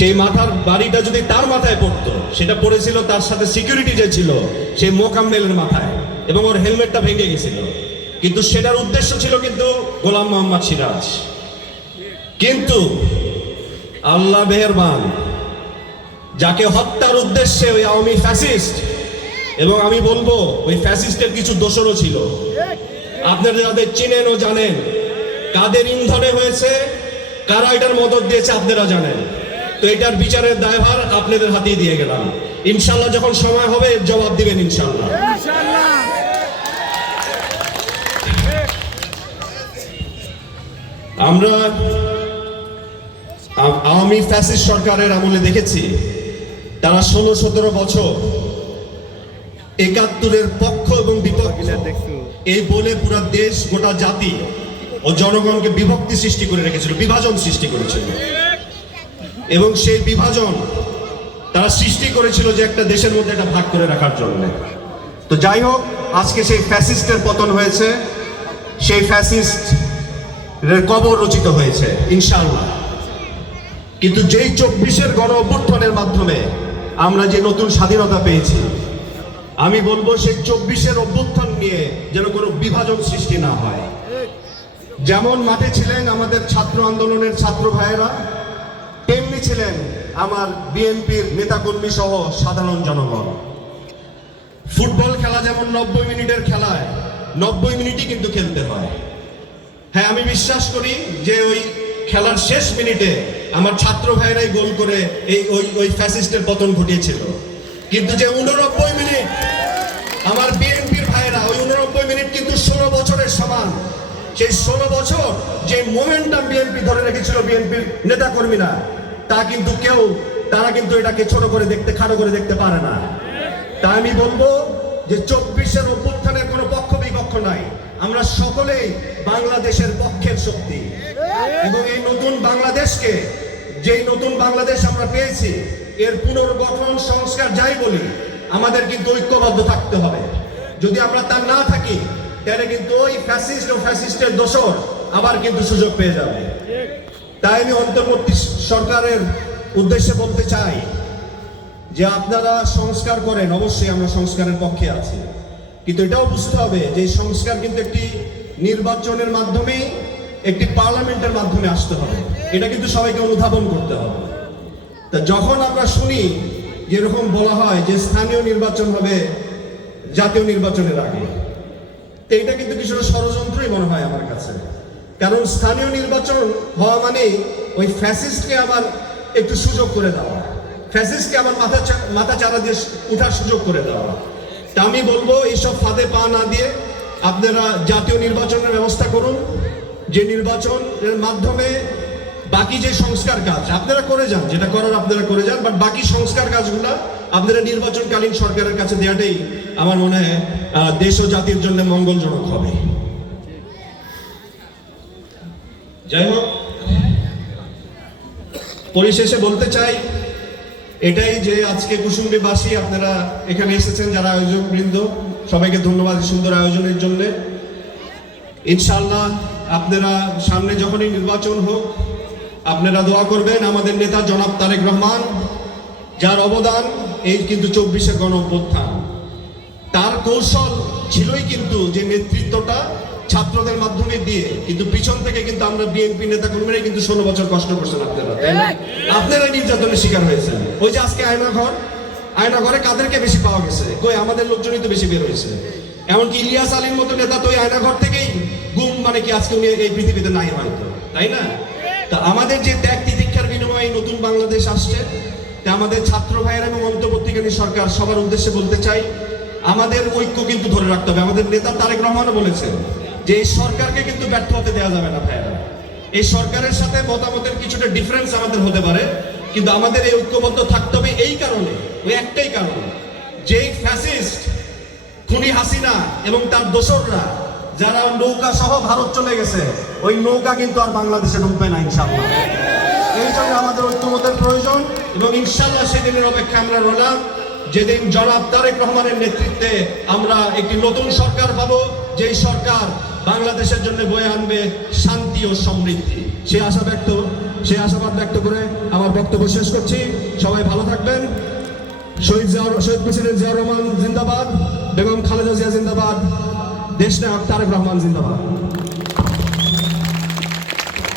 সেই মাথার বাড়িটা যদি তার মাথায় পড়তো, সেটা পড়েছিল তার সাথে সিকিউরিটি যে ছিল সেই মোকাম্মেলের মাথায়, এবং ওর হেলমেটটা ভেঙে গেছিল। কিন্তু সেটার উদ্দেশ্য ছিল কিন্তু গোলাম মোহাম্মদ সিরাজ। কিন্তু আল্লাহ মেহেরবান, যাকে হত্যার উদ্দেশ্যে ওই আওয়ামী ফ্যাসিস্ট এবং আমি বলব, ওই ফ্যাসিস্টের কিছু দোষরও ছিল। আপনারা যাদের চিনেন ও জানেন, কাদের ইন্ধনে হয়েছে, কারা এটার মদত দিয়েছে আপনারা জানেন। তো এটার বিচারের দায়ভার আপনাদের হাতেই দিয়ে গেলাম। ইনশাল্লাহ যখন সময় হবে, জবাব দিবেন ইনশাল্লাহ আমরা আওয়ামী ফ্যাসিস্ট সরকারের আমলে দেখেছি, তারা ষোলো, সতেরো বছর একাত্তরের পক্ষ এবং বিপক্ষ, এই বলে পুরো দেশ, গোটা জাতি ও জনগণকে বিভক্তি সৃষ্টি করে রেখেছিল, বিভাজন সৃষ্টি করেছিল। এবং সেই বিভাজন তারা সৃষ্টি করেছিল যে একটা দেশের মধ্যে এটা ভাগ করে রাখার জন্য। তো যাই হোক, আজকে সেই ফ্যাসিস্টের পতন হয়েছে, সেই ফ্যাসিস্ট কবর রচিত হয়েছে, ইনশাআল্লাহ। কিন্তু যেই চব্বিশের গণ অভ্যুত্থানের মাধ্যমে আমরা যে নতুন স্বাধীনতা পেয়েছি, আমি বলব সেই চব্বিশের অভ্যুত্থান নিয়ে যেন কোনো বিভাজন সৃষ্টি না হয়। যেমন মাঠে ছিলেন আমাদের ছাত্র আন্দোলনের ছাত্র ভাইয়েরা তেমনি ছিলেন আমার বিএনপির নেতাকর্মী সহ সাধারণ জনগণ। ফুটবল খেলা যেমন নব্বই মিনিটের খেলায়, নব্বই মিনিটই কিন্তু খেলতে হয়। হ্যাঁ আমি বিশ্বাস করি যে ওই খেলার শেষ মিনিটে আমার ছাত্র ভাইরাই গোল করে এই ওই ওই ফ্যাসিস্টের পতন ঘটিয়েছিল। কিন্তু যে উননব্বই মিনিট আমার বিএনপির ভাইরা ওই উননব্বই মিনিট কিন্তু ষোলো বছরের সমান। সেই ষোলো বছর যে মোমেন্টাম বিএনপি ধরে রেখেছিল বিএনপির নেতাকর্মীরা, তা কিন্তু কেউ, তারা কিন্তু এটাকে ছোট করে দেখতে, খাটো করে দেখতে পারে না। তা আমি বলব যে চব্বিশের অভ্যুত্থানের কোনো পক্ষ বিপক্ষ নাই। আমরা সকলেই বাংলাদেশের পক্ষের শক্তি। এবং এই নতুন বাংলাদেশকে, যেই নতুন বাংলাদেশ আমরা পেয়েছি, এর পুনর্গঠন সংস্কার যাই বলি, আমাদের কিন্তু ঐক্যবদ্ধ থাকতে হবে। যদি আমরা তা না থাকি তাহলে কিন্তু ওই ফ্যাসিস্ট ও ফ্যাসিস্টের দোষর আবার কিন্তু সুযোগ পেয়ে যাবে। তাই আমি অন্তর্বর্তী সরকারের উদ্দেশ্যে বলতে চাই যে আপনারা সংস্কার করেন, অবশ্যই আমরা সংস্কারের পক্ষে আছি। কিন্তু এটাও বুঝতে হবে যে সংস্কার কিন্তু একটি নির্বাচনের মাধ্যমেই একটি পার্লামেন্টের মাধ্যমে আসতে হবে। এটা কিন্তু সবাইকে অনুধাবন করতে হবে। তা যখন আমরা শুনি যেরকম বলা হয় যে স্থানীয় নির্বাচন হবে জাতীয় নির্বাচনের আগে এটা কিন্তু কিছুটা ষড়যন্ত্রই মনে হয় আমার কাছে। কারণ স্থানীয় নির্বাচন হওয়া মানে ওই ফ্যাসিস্টকে আবার একটু সুযোগ করে দেওয়া। ফ্যাসিস্টকে আবার মাথা মাথা চারা দিয়ে উঠার সুযোগ করে দেওয়া। তা আমি বলব, এইসব ফাঁদে পা না দিয়ে আপনারা জাতীয় নির্বাচনের ব্যবস্থা করুন। যে নির্বাচনের মাধ্যমে বাকি যে সংস্কার কাজ, আপনারা করে যান, যেটা করার আপনারা করে যান বাট বাকি সংস্কার কাজগুলো আপনারা নির্বাচনকালীন সরকারের কাছে দেওয়াটাই আমার মনে হয় দেশ ও জাতির জন্য মঙ্গলজনক হবে। যাই হোক, পরিশেষে বলতে চাই, এটাই যে আজকে কুসুম্বিবাসী আপনারা এখানে এসেছেন, যারা আয়োজক বৃন্দ সবাইকে ধন্যবাদ সুন্দর আয়োজনের জন্য। ইনশাআল্লাহ আপনারা সামনে যখনই নির্বাচন হোক, আপনারা দোয়া করবেন আমাদের নেতা জনাব তারেক রহমান, যার অবদান এই কিন্তু চব্বিশে গণ অভ্যুত্থান কৌশল ছিলই কিন্তু যে নেতৃত্বটা ছাত্রদের মাধ্যমে দিয়ে। কিন্তু পিছন থেকে কিন্তু আমরা বিএনপি নেতা কর্মীরাই কিন্তু ষোলো বছর কষ্ট করছেন আপনারা। তাই না? আপনারা নির্যাতনের শিকার হয়েছেন। ওই যে আজকে আয়নাঘর আয়নাঘরে কাদেরকে বেশি পাওয়া গেছে? কই আমাদের লোকজনই তো বেশি বের হয়েছে। এমনকি ইলিয়াস আলীর মতো নেতা তো ওই আয়নাঘর থেকেই গুম মানে কি আজকে উনি এই পৃথিবীতে নাই হয়তো। তাই না? তা আমাদের যে ত্যাগ তিতিক্ষার বিনিময়ে নতুন বাংলাদেশ আসছে তা আমাদের ছাত্র ভাইয়ের এবং অন্তর্বর্তীকালীন সরকার সবার উদ্দেশ্যে বলতে চাই আমাদের ঐক্য কিন্তু ধরে রাখতে হবে। আমাদের নেতা তারেক রহমানও বলেছেন যে এই সরকারকে কিন্তু ব্যর্থ হতে দেওয়া যাবে না ভাইয়েরা। এই সরকারের সাথে মতামতের কিছুটা ডিফারেন্স আমাদের হতে পারে, কিন্তু আমাদের এই ঐক্যবদ্ধ থাকতে হবে এই কারণে ওই একটাই কারণ। যেই ফ্যাসিস্ট খুনি হাসিনা এবং তার দোসররা, যারা নৌকা সহ ভারত চলে গেছে, ওই নৌকা কিন্তু আর বাংলাদেশে ঢুকবে না ইনশাআল্লাহ। এই জন্য আমাদের ঐক্যমতের প্রয়োজন এবং ইনশাআল্লাহ সেদিনের অপেক্ষা আমরা রইলাম। যেদিন জনাব তারেক রহমানের নেতৃত্বে আমরা একটি নতুন সরকার পাবো, যেই সরকার বাংলাদেশের জন্য বয়ে আনবে শান্তি ও সমৃদ্ধি। সে আশা ব্যক্ত সেই আশাবাদ ব্যক্ত করে আমার বক্তব্য শেষ করছি। সবাই ভালো থাকবেন। শহীদ জিয়াউর, শহীদ প্রেসিডেন্ট জিয়াউর রহমান জিন্দাবাদ, বেগম খালেদা জিয়া জিন্দাবাদ দেশ নায়ক তারেক রহমান জিন্দাবাদ।